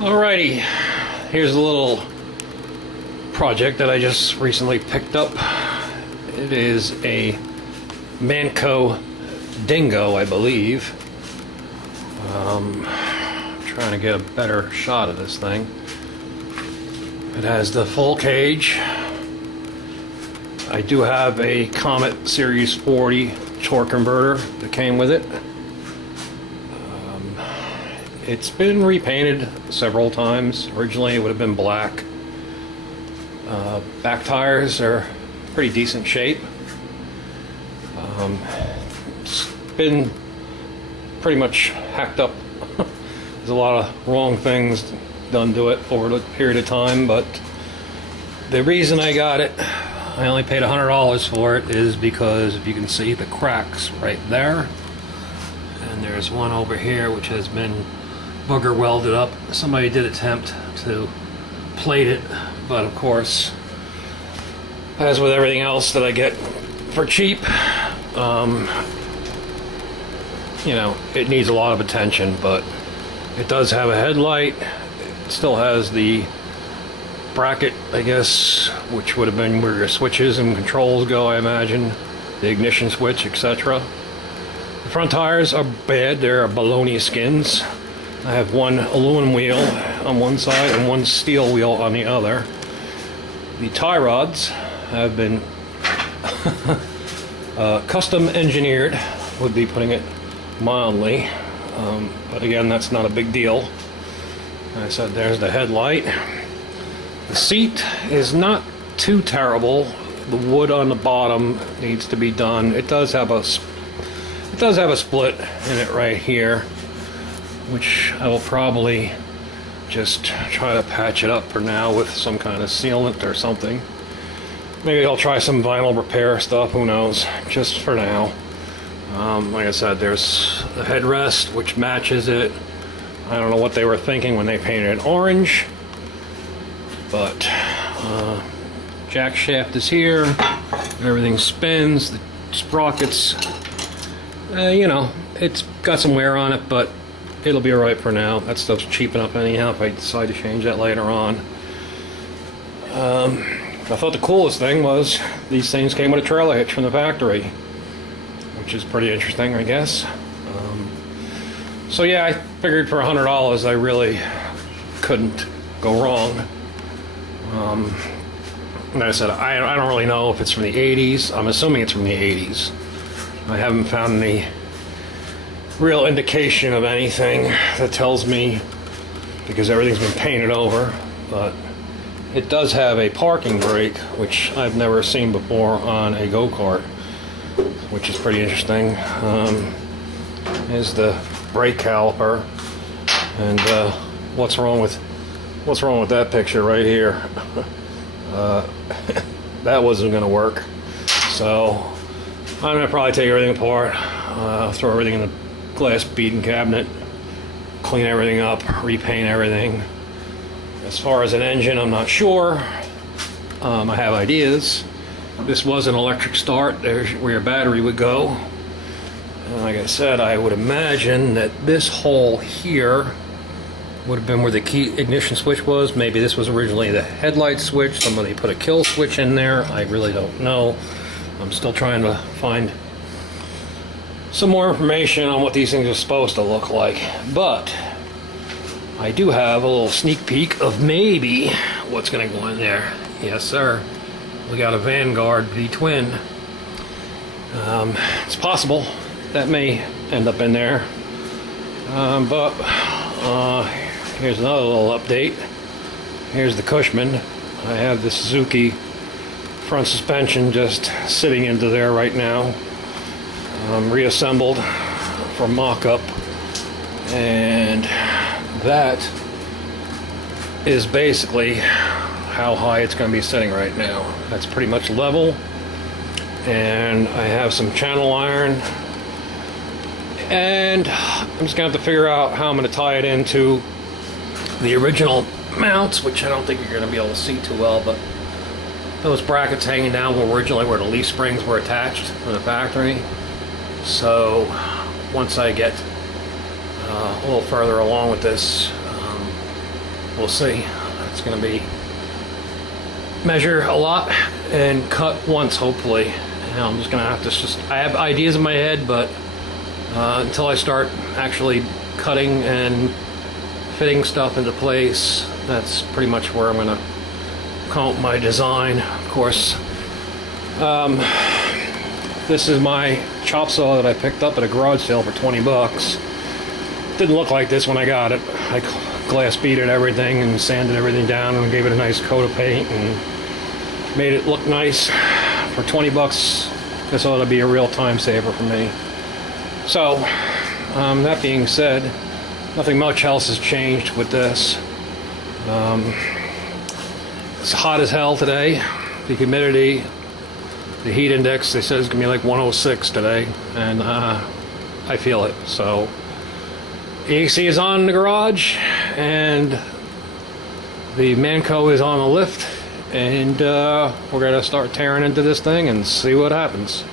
Alrighty, here's a little project that I just recently picked up. It is a manco dingo, I believe. Trying to get a better shot of this thing. It has the full cage. I do have a Comet Series 40 torque converter that came with it. It's been repainted several times. Originally it would have been black. Back tires are pretty decent shape. It's been pretty much hacked up. There's a lot of wrong things done to it over the period of time, but the reason I got it, I only paid $100 for it, is because if you can see the cracks right there, and there's one over here which has been bugger welded up. Somebody did attempt to plate it, but of course, as with everything else that I get for cheap, you know, it needs a lot of attention. But it does have a headlight. It still has the bracket, I guess, which would have been where your switches and controls go, I imagine, the ignition switch, etc. The front tires are bad. They're baloney skins. I have one aluminum wheel on one side and one steel wheel on the other. The tie rods have been custom engineered, would be putting it mildly, but again, that's not a big deal. Like I said, there's the headlight. The seat is not too terrible. The wood on the bottom needs to be done. It does have a split in it right here, which I will probably just try to patch it up for now with some kind of sealant or something. Maybe I'll try some vinyl repair stuff, who knows, just for now. Like I said, there's the headrest, which matches it. I don't know what they were thinking when they painted it orange, but jack shaft is here. Everything spins. The sprockets, you know, it's got some wear on it, but it'll be alright for now. That stuff's cheap enough anyhow if I decide to change that later on. I thought the coolest thing was these things came with a trailer hitch from the factory, which is pretty interesting, I guess. So yeah, I figured for $100 I really couldn't go wrong. Like I said, I don't really know if it's from the 80s. I'm assuming it's from the 80s. I haven't found any real indication of anything that tells me, because everything's been painted over. But it does have a parking brake, which I've never seen before on a go-kart, which is pretty interesting. Is the brake caliper, and what's wrong with that picture right here? That wasn't going to work, so I'm going to probably take everything apart, throw everything in the glass beading cabinet, clean everything up, repaint everything. As far as an engine, I'm not sure. I have ideas. This was an electric start. There's where your battery would go. And like I said, I would imagine that this hole here would have been where the key ignition switch was. Maybe this was originally the headlight switch. Somebody put a kill switch in there. I really don't know. I'm still trying to find some more information on what these things are supposed to look like. But I do have a little sneak peek of maybe what's going to go in there. Yes, sir. We got a Vanguard V-twin. It's possible that may end up in there. But here's another little update. Here's the Cushman. I have the Suzuki front suspension just sitting into there right now. Reassembled from mock-up. And that is basically how high it's going to be sitting right now. That's pretty much level. And I have some channel iron. And I'm just going to have to figure out how I'm going to tie it into the original mounts, which I don't think you're going to be able to see too well, but those brackets hanging down were originally where the leaf springs were attached from the factory. So once I get a little further along with this, we'll see. It's going to be measure a lot and cut once, hopefully. And I'm just going to have to I have ideas in my head, but until I start actually cutting and fitting stuff into place, that's pretty much where I'm going to come up with my design. Of course, this is my chop saw that I picked up at a garage sale for 20 bucks. Didn't look like this when I got it. I glass beaded everything and sanded everything down and gave it a nice coat of paint and made it look nice. For 20 bucks, this ought to be a real time saver for me. So, that being said, nothing much else has changed with this. It's hot as hell today. The humidity, the heat index, they said it's going to be like 106 today, and I feel it. So, the AC is on in the garage, and the manco is on the lift, and we're going to start tearing into this thing and see what happens.